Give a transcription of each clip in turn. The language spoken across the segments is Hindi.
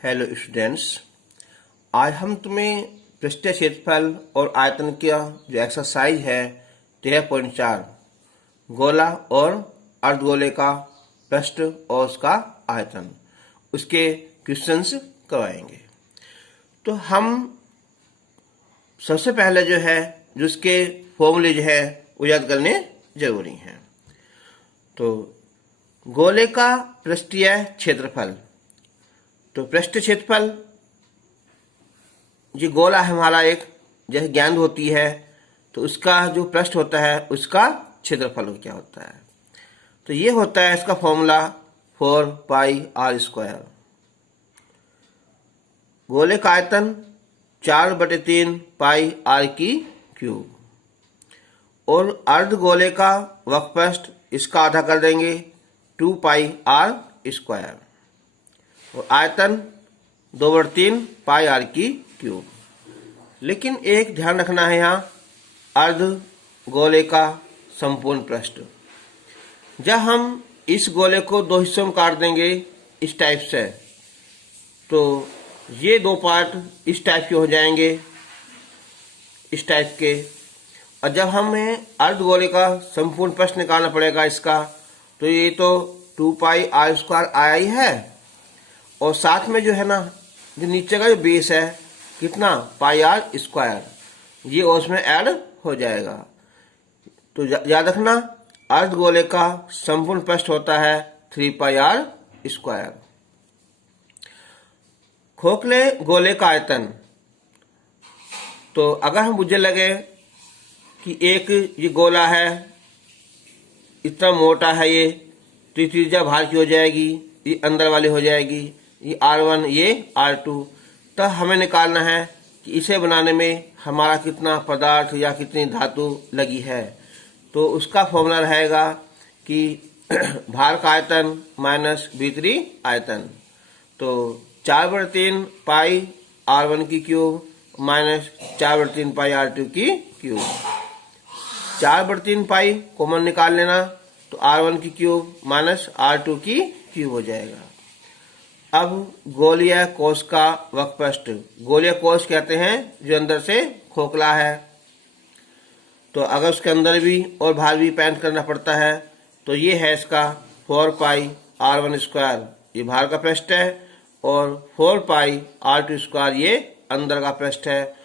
हेलो स्टूडेंट्स, आज हम तुम्हें पृष्ठीय क्षेत्रफल और आयतन का जो एक्सरसाइज है 13.4 गोला और अर्धगोले का पृष्ठ और उसका आयतन उसके क्वेश्चंस करवाएंगे। तो हम सबसे पहले जो है जो उसके फॉर्मूले जो है वो याद करने जरूरी हैं। तो गोले का पृष्ठीय क्षेत्रफल, तो पृष्ठीय क्षेत्रफल जो गोला है हमारा एक जैसे गेंद होती है, तो उसका जो पृष्ठ होता है उसका क्षेत्रफल क्या होता है। तो ये होता है इसका फॉर्मूला 4πr²। गोले का आयतन 4/3 πr³ और अर्धगोले का वक्रपृष्ठ इसका आधा कर देंगे 2πr²। और आयतन 2/3 πr³। लेकिन एक ध्यान रखना है, यहाँ अर्धगोले का संपूर्ण पृष्ठ, जब हम इस गोले को दो हिस्सों में काट देंगे इस टाइप से, तो ये दो पार्ट इस टाइप के हो जाएंगे, इस टाइप के। और जब हमें अर्धगोले का संपूर्ण पृष्ठ निकालना पड़ेगा इसका, तो ये तो 2πr² आया ही है, और साथ में जो है ना जो नीचे का जो बेस है कितना πr², ये उसमें ऐड हो जाएगा। तो याद रखना अर्धगोले का संपूर्ण पृष्ठ होता है 3πr²। खोखले गोले का आयतन, तो अगर हम बुझे लगे कि एक ये गोला है इतना मोटा है ये, तो त्रिज्या बाहर की हो जाएगी, ये अंदर वाली हो जाएगी, ये R1 ये R2। तो हमें निकालना है कि इसे बनाने में हमारा कितना पदार्थ या कितनी धातु लगी है। तो उसका फॉर्मूला रहेगा कि भार का आयतन माइनस भीतरी आयतन। तो 4/3 πr1³ minus 4/3 πr2³। 4/3 pi common निकाल लेना, तो R1³ माइनस R2³ हो जाएगा। अब गोलीय कोश का वक्रपृष्ठ, गोलीय कोश कहते हैं जो अंदर से खोखला है, तो अगर उसके अंदर भी और बाहर भी पेंट करना पड़ता है, तो ये है इसका 4πr1², ये बाहर का पृष्ठ है, और 4πr2² ये अंदर का पृष्ठ है।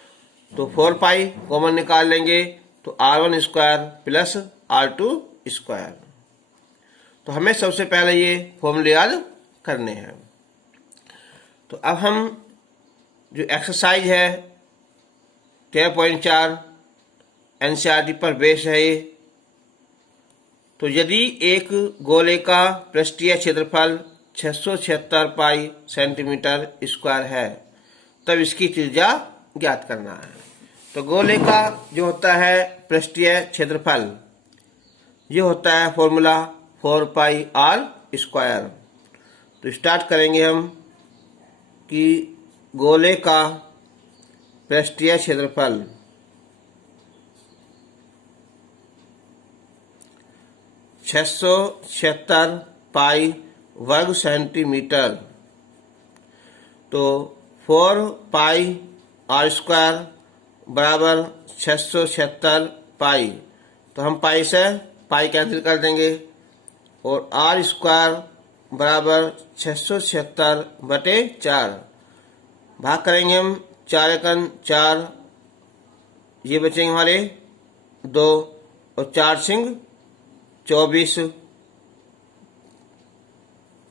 तो 4π कॉमन निकाल लेंगे, तो R1² प्लस R2²। तो हमें सबसे पहले ये फॉर्मूले याद करने हैं। तो अब हम जो एक्सरसाइज है 13.4 NCERT पर बेस है ये। तो यदि एक गोले का पृष्ठीय क्षेत्रफल 676 पाई सेंटीमीटर स्क्वायर है, तब इसकी त्रिज्या ज्ञात करना है। तो गोले का जो होता है पृष्ठीय क्षेत्रफल, ये होता है फॉर्मूला 4πr²। तो स्टार्ट करेंगे हम कि गोले का पृष्ठीय क्षेत्रफल 676 पाई वर्ग सेंटीमीटर। तो 4πr² बराबर 676 पाई, तो हम पाई से पाई कैंसिल कर देंगे, और R² बराबर 676/4 भाग करेंगे हम 4 एकम 4, ये बचेंगे हमारे 2, और 4 सिंग 24,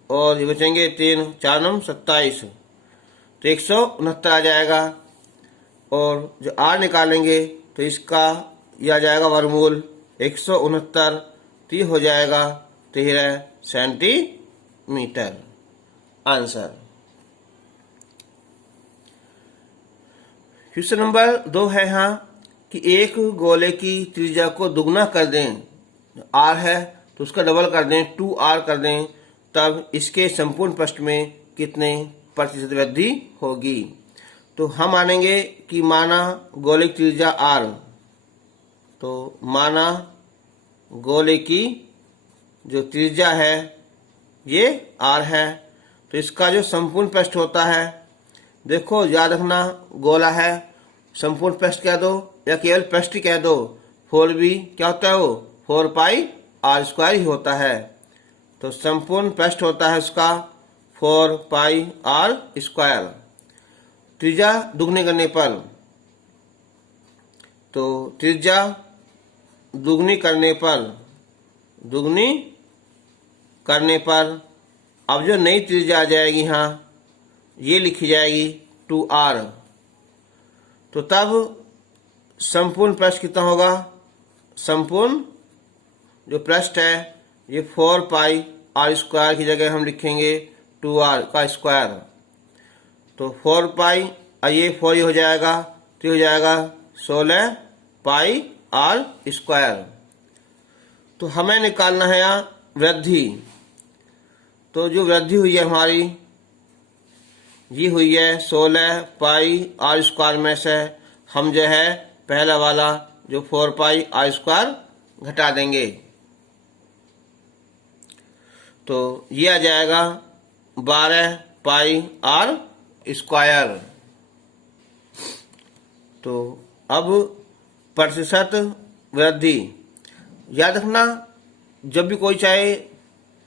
और ये बचेंगे 3, 4 9 27, तो 169 आ जाएगा। और जो R निकालेंगे तो इसका यह आ जाएगा वर्गमूल 169, तो हो जाएगा 13 सेंटीमीटर। आंसर। क्वेश्चन नंबर 2 है यहाँ कि एक गोले की त्रिज्या को दुगना कर दें, R है तो उसका डबल कर दें, 2R कर दें, तब इसके संपूर्ण पृष्ठ में कितने प्रतिशत वृद्धि होगी। तो हम मानेंगे कि माना गोले की त्रिज्या R, तो माना गोले की जो त्रिज्या है ये R है, तो तो इसका जो संपूर्ण पृष्ठ होता है, देखो याद रखना, गोला है, संपूर्ण पृष्ठ कह दो या केवल पृष्ठ कह दो, 4b क्या होता है, वो 4 पाई आर स्क्वायर ही होता है। तो संपूर्ण पृष्ठ होता है उसका 4 पाई आर स्क्वायर। त्रिज्या दुगनी करने पर, तो त्रिज्या दुगनी करने पर अब जो नई त्रिज्या आ जाएगी यहाँ, ये लिखी जाएगी 2r। तो तब संपूर्ण पृष्ठ कितना होगा, संपूर्ण जो पृष्ठ है ये 4 पाई आर स्क्वायर की जगह हम लिखेंगे 2r का स्क्वायर। तो 4 पाई और ये 4 हो जाएगा, तो हो जाएगा 16 पाई आर स्क्वायर। तो हमें निकालना है यहाँ वृद्धि। तो जो वृद्धि हुई है हमारी, ये हुई है 16 पाई आर स्क्वायर में से हम जो है पहला वाला जो 4 पाई आर स्क्वायर घटा देंगे, तो ये आ जाएगा 12 पाई आर स्क्वायर। तो अब प्रतिशत वृद्धि, याद रखना, जब भी कोई चाहे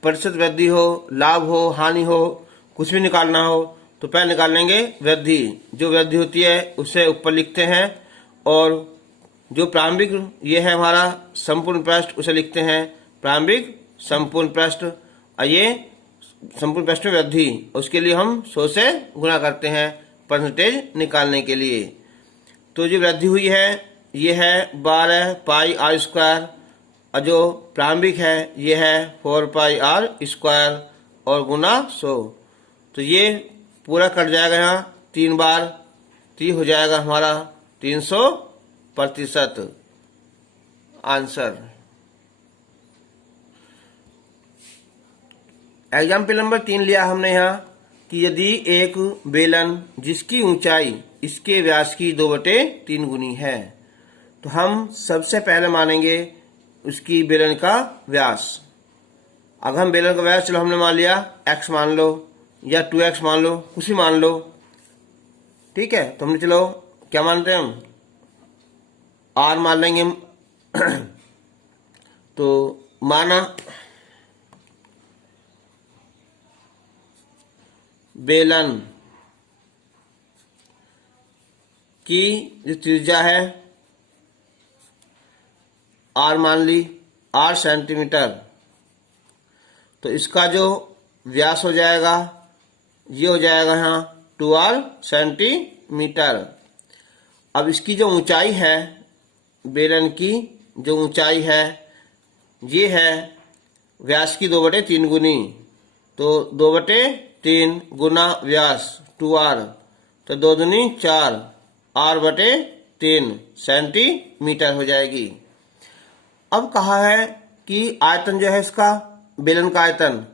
प्रतिशत वृद्धि हो, लाभ हो, हानि हो, कुछ भी निकालना हो, तो पहले निकाल लेंगे वृद्धि। जो वृद्धि होती है उसे ऊपर लिखते हैं, और जो प्रारंभिक ये है हमारा संपूर्ण पृष्ठ, उसे लिखते हैं प्रारंभिक संपूर्ण पृष्ठ। और ये संपूर्ण पृष्ठ में वृद्धि, उसके लिए हम 100 से गुणा करते हैं परसेंटेज निकालने के लिए। तो जो वृद्धि हुई है ये है 12 पाई आर स्क्वायर, और जो प्रारंभिक है ये है 4 पाई आर स्क्वायर और गुना 100। तो ये पूरा कट जाएगा यहाँ 3 बार, तो ये हो जाएगा हमारा 300% आंसर। एग्जाम्पल नंबर 3 लिया हमने यहाँ कि यदि एक बेलन जिसकी ऊंचाई इसके व्यास की 2/3 गुनी है, तो हम सबसे पहले मानेंगे उसकी बेलन का व्यास। अगर हम बेलन का व्यास, चलो हमने मान लिया x मान लो या 2x मान लो, कुछ भी मान लो, ठीक है। तो हमने चलो क्या मानते हैं हम, r मान लेंगे हम। तो माना बेलन की जो त्रिज्या है r मान ली, r सेंटीमीटर, तो इसका जो व्यास हो जाएगा ये हो जाएगा यहाँ 2r सेंटीमीटर। अब इसकी जो ऊंचाई है, बेलन की जो ऊंचाई है ये है व्यास की 2/3 गुनी, तो 2/3 गुना व्यास 2r, तो 2 दूनी 4, r/3 सेंटीमीटर हो जाएगी। अब कहा है कि आयतन जो है इसका, बेलन का आयतन,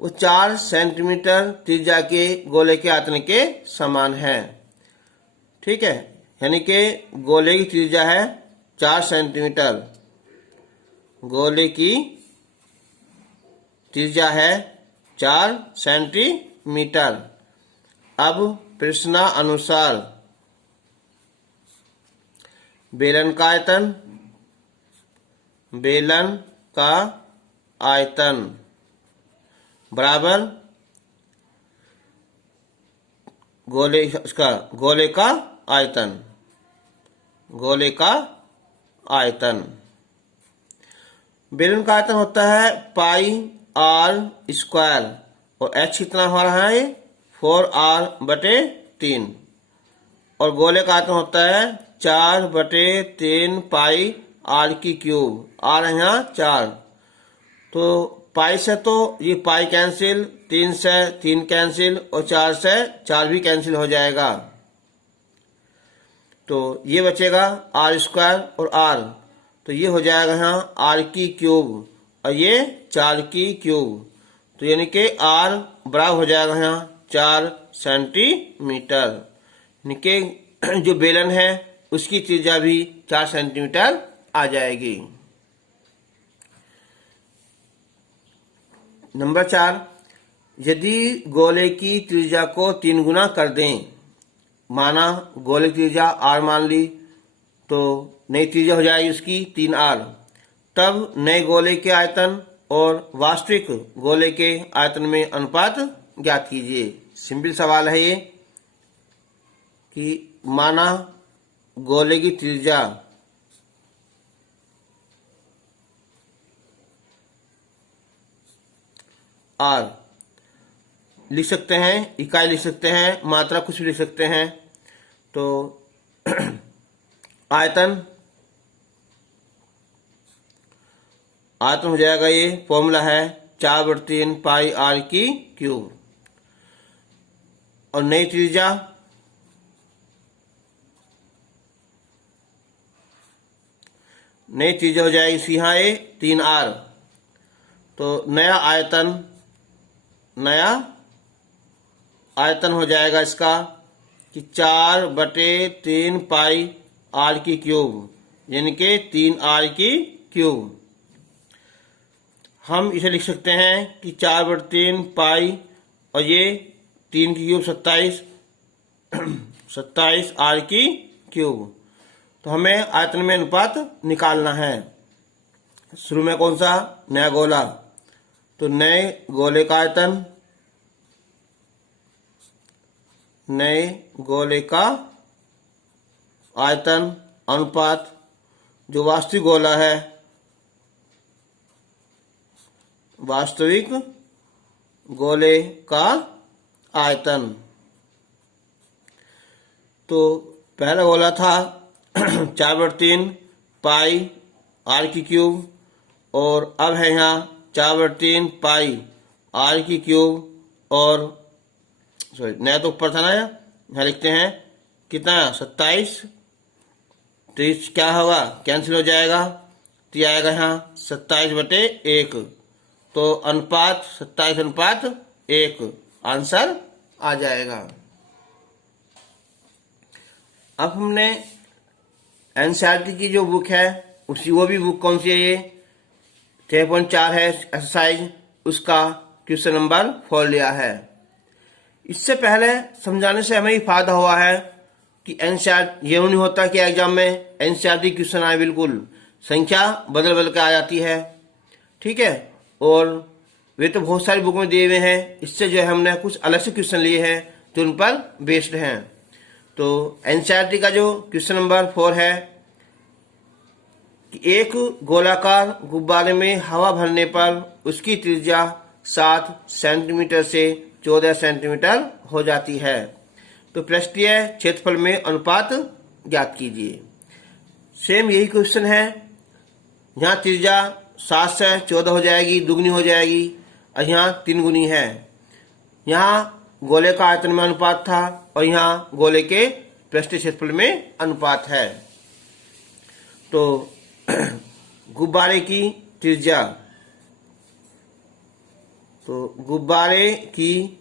वो 4 सेंटीमीटर त्रिज्या के गोले के आयतन के समान है, ठीक है। यानी कि गोले की त्रिज्या है 4 सेंटीमीटर, गोले की त्रिज्या है 4 सेंटीमीटर। अब प्रश्नानुसार बेलन का आयतन, बेलन का आयतन बराबर गोले का आयतन, गोले का आयतन। बेलन का आयतन होता है पाई आर स्क्वायर, और h कितना हमारा है 4r/3, और गोले का आयतन होता है 4/3 पाई आर की क्यूब, आर है यहाँ 4। तो पाई से तो ये पाई कैंसिल, 3 से 3 कैंसिल, और 4 से 4 भी कैंसिल हो जाएगा, तो ये बचेगा आर स्क्वायर और आर, तो ये हो जाएगा यहाँ आर की क्यूब और ये 4 की क्यूब, तो यानी कि आर बराबर हो जाएगा यहाँ 4 सेंटीमीटर। यानी कि जो बेलन है उसकी त्रिज्या भी 4 सेंटीमीटर आ जाएगी। नंबर 4, यदि गोले की त्रिज्या को 3 गुना कर दें, माना गोले की त्रिज्या r मान ली, तो नई त्रिज्या हो जाएगी उसकी 3r। तब नए गोले के आयतन और वास्तविक गोले के आयतन में अनुपात ज्ञात कीजिए। सिंपल सवाल है ये कि माना गोले की त्रिज्या r, लिख सकते हैं, इकाई लिख सकते हैं, मात्रा कुछ भी लिख सकते हैं। तो आयतन हो जाएगा, ये फॉर्मूला है 4/3 पाई r की क्यूब। और नई त्रिज्या हो जाएगी इसकी, यहाँ ये 3r। तो नया आयतन हो जाएगा इसका कि 4/3 पाई r की क्यूब, यानी कि 3r की क्यूब। हम इसे लिख सकते हैं कि 4/3 पाई और ये 3 की क्यूब 27 r की क्यूब। तो हमें आयतन में अनुपात निकालना है। शुरू में कौन सा? नया गोला। तो नए गोले का आयतन, अनुपात जो वास्तविक गोला है, वास्तविक गोले का आयतन। तो पहला गोला था 4/3 पाई r की क्यूब, और अब है यहाँ 4/3 पाई r की क्यूब, और नया तो ऊपर था ना, यहाँ लिखते हैं कितना 27। तो इस क्या होगा, कैंसिल हो जाएगा, तो ये आएगा यहाँ 27/1। तो अनुपात 27:1 आंसर आ जाएगा। अब हमने एनसीईआरटी की जो बुक है वो भी बुक कौन सी है, ये 6.4 है एक्सरसाइज, उसका क्वेश्चन नंबर 4 लिया है। इससे पहले समझाने से हमें ये फायदा हुआ है कि एनसीईआरटी ये नहीं होता कि एग्जाम में एनसीईआरटी क्वेश्चन आए, बिल्कुल संख्या बदल के आ जाती है, ठीक है। और वे तो बहुत सारी बुक में दिए हुए हैं, इससे जो है हमने कुछ अलग से क्वेश्चन लिए हैं जो उन पर बेस्ड हैं। तो एनसीईआरटी का जो क्वेश्चन नंबर 4 है कि एक गोलाकार गुब्बारे में हवा भरने पर उसकी त्रिज्या 7 सेंटीमीटर से 14 सेंटीमीटर हो जाती है। तो पृष्ठीय क्षेत्रफल में अनुपात ज्ञात कीजिए। सेम यही क्वेश्चन है, यहाँ त्रिज्या 7 से 14 हो जाएगी, दुगनी हो जाएगी, और यहाँ 3 गुनी है। यहाँ गोले का आयतन में अनुपात था और यहाँ गोले के पृष्ठीय क्षेत्रफल में अनुपात है। तो गुब्बारे की त्रिज्या, तो गुब्बारे की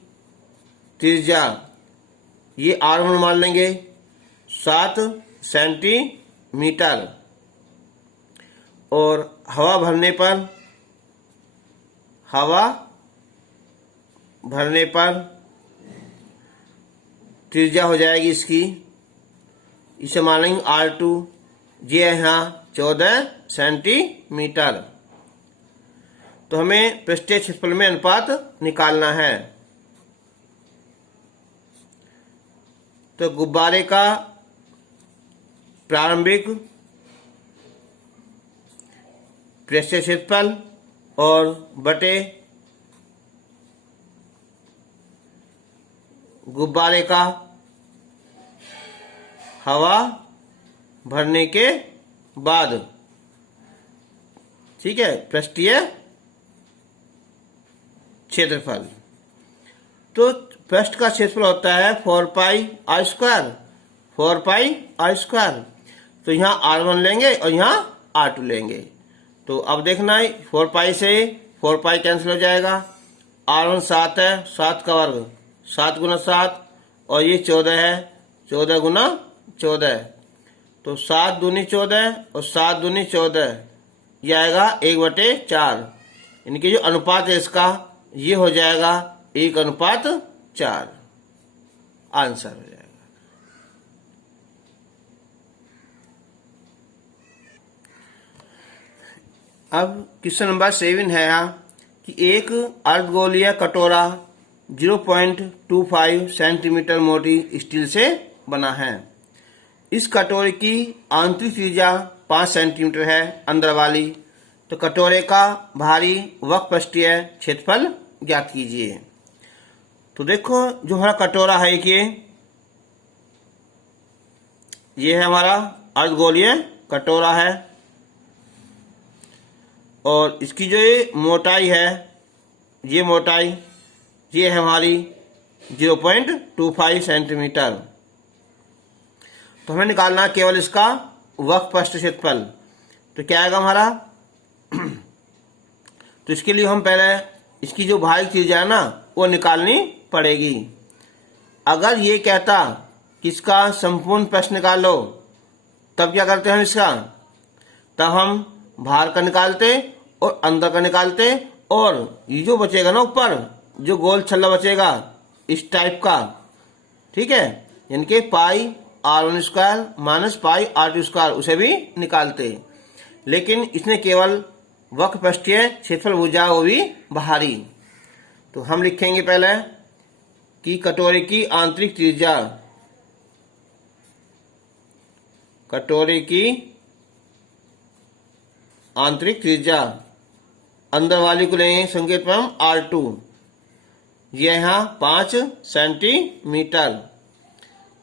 त्रिज्या ये r1 मान लेंगे 7 सेंटीमीटर, और हवा भरने पर त्रिज्या हो जाएगी इसकी, इसे मान लेंगे r2, ये है यहाँ 14 सेंटीमीटर। तो हमें पृष्ठीय क्षेत्रफल में अनुपात निकालना है। तो गुब्बारे का प्रारंभिक पृष्ठीय क्षेत्रफल और बटे गुब्बारे का हवा भरने के बाद, ठीक है, पृष्ठीय क्षेत्रफल। तो पृष्ठ का क्षेत्रफल होता है 4πr², 4πr²। तो यहाँ r1 लेंगे और यहाँ r2 लेंगे। तो अब देखना है 4π से 4π कैंसिल हो जाएगा, r1 7 है, 7 का वर्ग 7 गुना 7, और ये 14 है, 14 गुना 14। तो 7 दूनी 14 और 7 दूनी 14, ये आएगा 1/4। इनकी जो अनुपात है इसका ये हो जाएगा 1:4 आंसर हो जाएगा। अब क्वेश्चन नंबर 7 है यहाँ कि एक अर्धगोलीय कटोरा 0.25 सेंटीमीटर मोटी स्टील से बना है। इस कटोरे की आंतरिक त्रिज्या 5 सेंटीमीटर है अंदर वाली, तो कटोरे का बाहरी वक्रपृष्ठीय क्षेत्रफल ज्ञात कीजिए। तो देखो जो हमारा कटोरा है ये है हमारा अर्धगोलीय कटोरा है, और इसकी जो ये मोटाई है, ये मोटाई ये है हमारी 0.25 सेंटीमीटर। तो हमें निकालना केवल इसका वक्रपृष्ठ क्षेत्रफल। तो क्या आएगा हमारा तो इसके लिए हम पहले इसकी जो बाहरी त्रिज्या है ना वो निकालनी पड़ेगी। अगर ये कहता कि इसका संपूर्ण पृष्ठ निकाल लो, तब क्या करते हैं हम इसका, तब हम बाहर का निकालते और अंदर का निकालते, और ये जो बचेगा ना ऊपर जो गोल छल्ला बचेगा इस टाइप का, ठीक है, यानी कि πr1² माइनस πr2², उसे भी निकालते। लेकिन इसने केवल वक्रपृष्ठीय क्षेत्रफल पूछा, वो भी बाहरी। तो हम लिखेंगे पहले कि कटोरे की आंतरिक त्रिज्या, कटोरे की आंतरिक त्रिज्या, अंदर वाली को लेंगे संकेत में हम R2, यह यहाँ 5 सेंटीमीटर,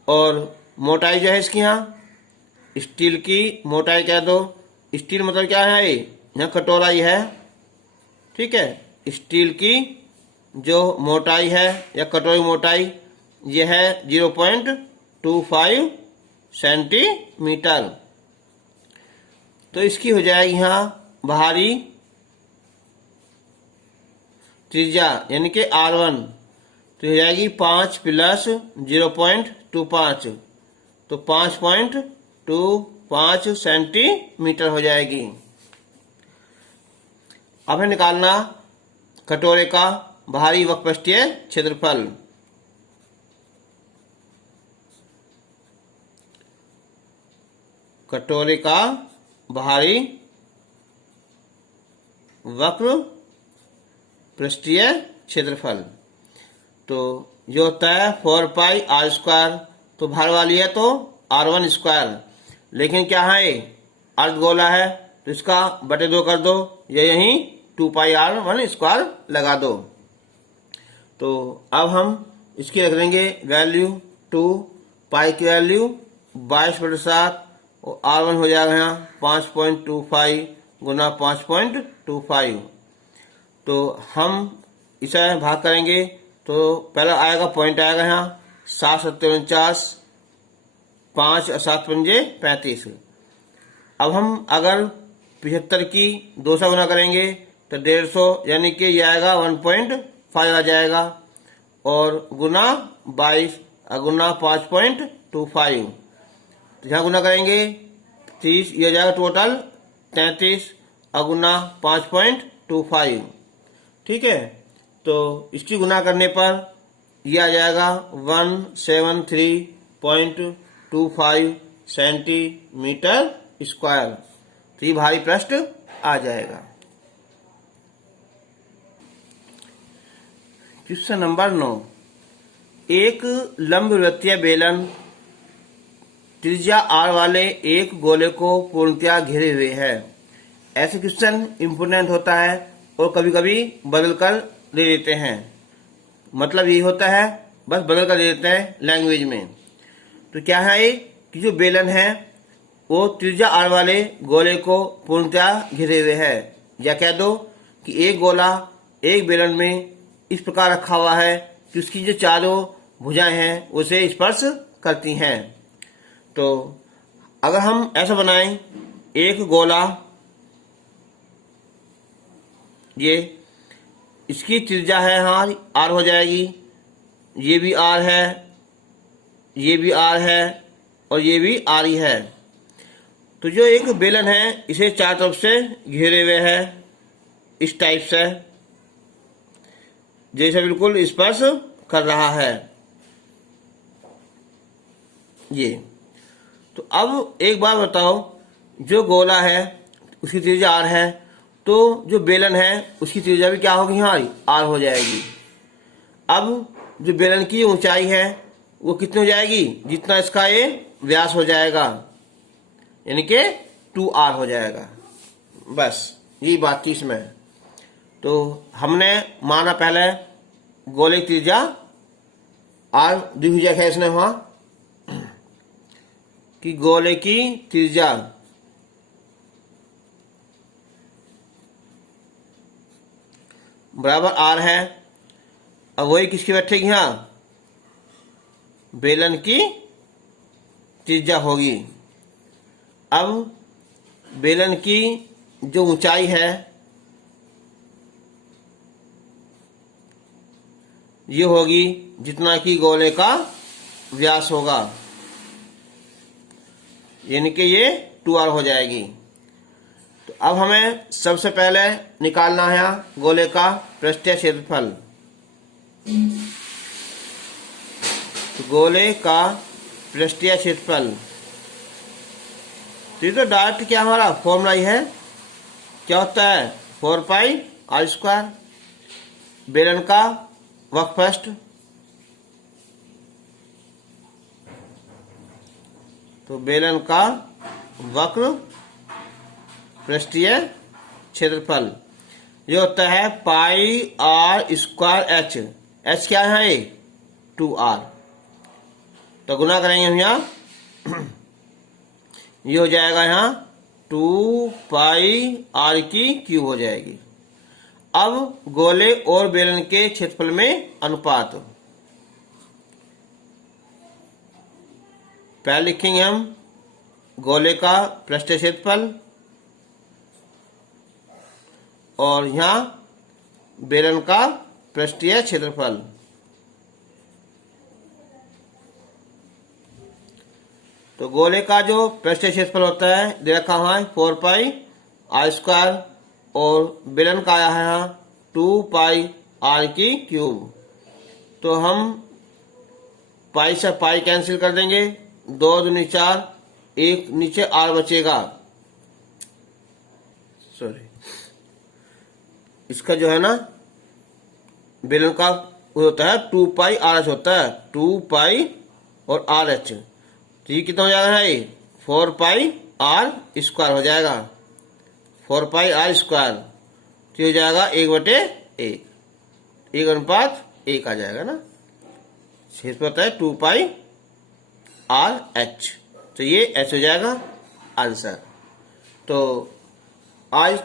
और मोटाई जो है इसकी यहाँ स्टील की मोटाई कह दो। स्टील मतलब क्या है, यहाँ कटोरा ही है, ठीक है। स्टील की जो मोटाई है या कटोरी मोटाई ये है 0.25 सेंटीमीटर। तो इसकी हो जाएगी यहाँ बाहरी त्रिज्या यानी कि R1, तो हो जाएगी 5 प्लस 0.25, तो 5.25 सेंटीमीटर हो जाएगी। अब है निकालना कटोरे का बाहरी वक्रपृष्ठीय क्षेत्रफल। कटोरे का बाहरी वक्र पृष्ठीय क्षेत्रफल, तो जो होता है 4πr², तो बाहर वाली है तो R1², लेकिन क्या है अर्धगोला है तो इसका बटे 2 कर दो, ये यहीं 2πr1² लगा दो। तो अब हम इसकी रख देंगे वैल्यू 2, पाई की वैल्यू 22/7, और R1 हो जाएगा यहाँ 5.25 गुना 5.25। तो हम इसे भाग करेंगे तो पहला आएगा पॉइंट आएगा यहाँ 7 7 49, 5 7 पंजे 35। अब हम अगर 75 की 2 से गुना करेंगे तो 150, यानी कि ये आएगा 1.5 आ जाएगा, और गुना 22 गुना 5.25, तो यहाँ गुना करेंगे 30, ये जाएगा टोटल 33 गुना 5.25, ठीक है। तो इसकी गुना करने पर यह आ जाएगा 173.25 सेंटीमीटर स्क्वायर, तो ये भारी पृष्ठ आ जाएगा। क्वेश्चन नंबर 9, एक लंबवृत्तीय बेलन त्रिज्या R वाले एक गोले को पूर्णतया घेरे हुए है। ऐसे क्वेश्चन इम्पोर्टेंट होता है और कभी कभी बदल कर दे देते हैं, मतलब यही होता है, बस बदल कर दे देते हैं लैंग्वेज में। तो क्या है ये कि जो बेलन है वो त्रिज्या R वाले गोले को पूर्णतया घेरे हुए है, या कह दो कि एक गोला एक बेलन में इस प्रकार रखा हुआ है कि उसकी जो चारों भुजाएं हैं उसे स्पर्श करती हैं। तो अगर हम ऐसा बनाएं, एक गोला, ये इसकी त्रिज्या है हमारी R हो जाएगी, ये भी R है, ये भी R है, और ये भी R ही है। तो जो एक बेलन है इसे चारों तरफ से घेरे हुए है इस टाइप से, जैसे बिल्कुल स्पर्श कर रहा है ये। तो अब एक बात बताओ, जो गोला है उसकी त्रिज्या r है, तो जो बेलन है उसकी त्रिज्या भी क्या होगी हमारी r हो जाएगी। अब जो बेलन की ऊंचाई है वो कितनी हो जाएगी, जितना इसका ये व्यास हो जाएगा, यानी कि 2r हो जाएगा। बस यही बात थी इसमें। तो हमने माना पहले गोले की त्रिज्या r द्विभुजक है इसने वहां, कि गोले की त्रिज्या बराबर r है। अब वही किसकी बैठेगी, यहां बेलन की त्रिज्या होगी। अब बेलन की जो ऊंचाई है ये होगी जितना कि गोले का व्यास होगा, यानी कि ये 2r हो जाएगी। तो अब हमें सबसे पहले निकालना है गोले का पृष्ठीय क्षेत्रफल। तो गोले का पृष्ठीय क्षेत्रफल, तो ये तो डायरेक्ट क्या हमारा फॉर्मूला ही है, क्या होता है 4 पाई r स्क्वायर। बेलन का वक्रपृष्ठ, तो बेलन का वक्र पृष्ठीय क्षेत्रफल ये होता है पाई r स्क्वायर h। h क्या है ये 2r। तो गुना करेंगे हम यहाँ, ये हो जाएगा यहाँ 2 पाई r की क्यूब हो जाएगी। अब गोले और बेलन के क्षेत्रफल में अनुपात, पहले लिखेंगे हम गोले का पृष्ठीय क्षेत्रफल और यहाँ बेलन का पृष्ठीय क्षेत्रफल। तो गोले का जो पृष्ठीय क्षेत्रफल होता है दे रखा हुआ है 4 पाई r स्क्वायर और बेलन का आया है यहाँ 2 पाई r की क्यूब। तो हम पाई से पाई कैंसिल कर देंगे, 2 दूनी 4, 1 नीचे r बचेगा। सॉरी, इसका जो है ना बेलन का वो होता है 2 पाई r h होता है, 2 पाई और r h। तो ये कितना हो जाएगा है 4 पाई r स्क्वायर हो जाएगा, 4 पाई r स्क्वायर। तो हो जाएगा 1/1, 1:1 आ जाएगा ना। शेष पर होता है 2 पाई r h, तो ये h हो जाएगा आंसर। तो आज